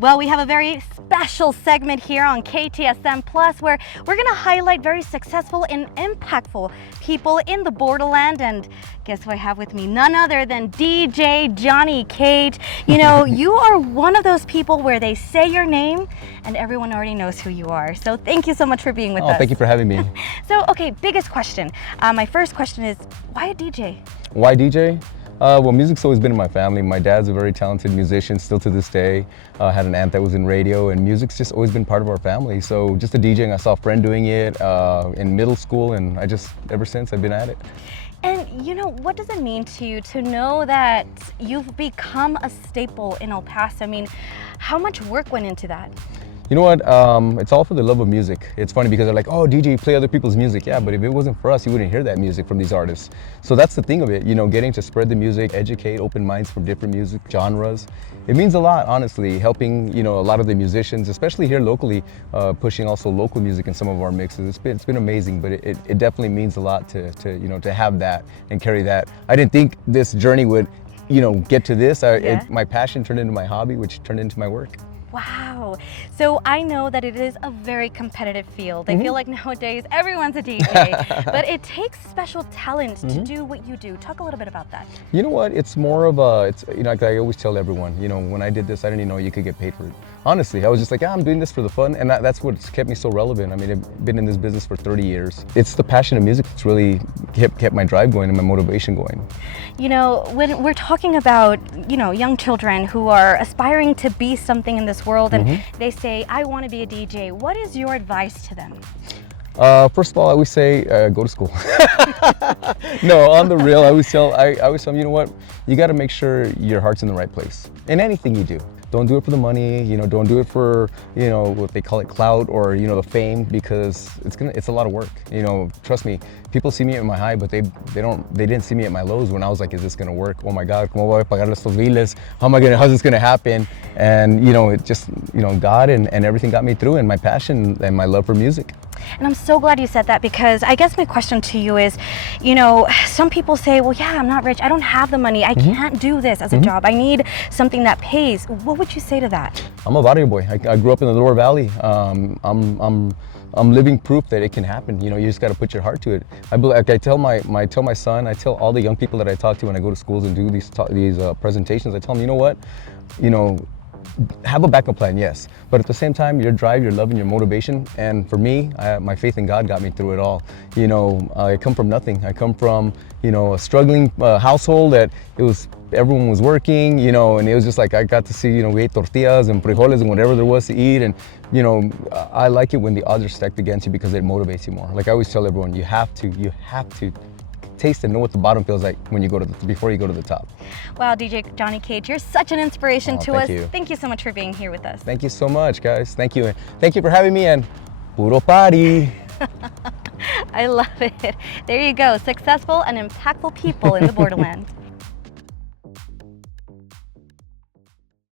Well, we have a very special segment here on KTSM Plus where we're going to highlight very successful and impactful people in the borderland. And guess who I have with me? None other than DJ Johnny Kage. You know, you are one of those people where they say your name and everyone already knows who you are. So thank you so much for being with us. Thank you for having me. So, okay, biggest question. My first question is, why a DJ? Why DJ? Well, music's always been in my family. My dad's a very talented musician, still to this day. Had an aunt that was in radio, and music's just always been part of our family. So just a DJing, I saw a friend doing it in middle school, and ever since, I've been at it. And you know, what does it mean to you to know that you've become a staple in El Paso? I mean, how much work went into that? You know what, it's all for the love of music. It's funny because they're like, oh, DJ, you play other people's music. Yeah, but if it wasn't for us, you wouldn't hear that music from these artists. So that's the thing of it, you know, getting to spread the music, educate, open minds from different music genres. It means a lot, honestly, helping, you know, a lot of the musicians, especially here locally, pushing also local music in some of our mixes. It's been amazing, but it definitely means a lot to have that and carry that. I didn't think this journey would, you know, get to this. My passion turned into my hobby, which turned into my work. Wow. So I know that it is a very competitive field. I feel like nowadays everyone's a DJ, but it takes special talent to do what you do. Talk a little bit about that. You know what? It's more of you know, like I always tell everyone, you know, when I did this, I didn't even know you could get paid for it. Honestly, I was just like, I'm doing this for the fun, and that's what's kept me so relevant. I mean, I've been in this business for 30 years. It's the passion of music that's really kept my drive going and my motivation going. You know, when we're talking about, you know, young children who are aspiring to be something in this world and they say, I want to be a DJ, what is your advice to them? First of all, I always say, go to school. No, on the real, I always tell them, you know what, you got to make sure your heart's in the right place in anything you do. Don't do it for the money, you know, don't do it for, you know, what they call it clout or, you know, the fame, because it's a lot of work. You know, trust me, people see me at my high, but they didn't see me at my lows when I was like, is this gonna work? Oh my God, ¿cómo voy a pagar estos biles? How's this gonna happen? And, you know, it just, you know, God and everything got me through, and my passion and my love for music. And I'm so glad you said that, because I guess my question to you is, you know, some people say, well, yeah, I'm not rich. I don't have the money. I can't do this as a job. I need something that pays. What would you say to that? I'm a barrio boy. I grew up in the Lower Valley. I'm living proof that it can happen. You know, you just got to put your heart to it. I tell my son, I tell all the young people that I talk to when I go to schools and do these presentations, I tell them, you know what, you know, have a backup plan, yes, but at the same time, your drive, your love, and your motivation. And for me, my faith in God got me through it all. You know, I come from nothing. I come from, you know, a struggling household that everyone was working, you know, and it was just like I got to see, you know, we ate tortillas and frijoles and whatever there was to eat. And, you know, I like it when the odds are stacked against you because it motivates you more. Like I always tell everyone, you have to taste and know what the bottom feels like when you go before you go to the top. Wow, DJ Johnny Kage, you're such an inspiration to us. You. Thank you so much for being here with us. Thank you so much, guys. Thank you. Thank you for having me, and puro party. I love it. There you go, successful and impactful people in the borderland.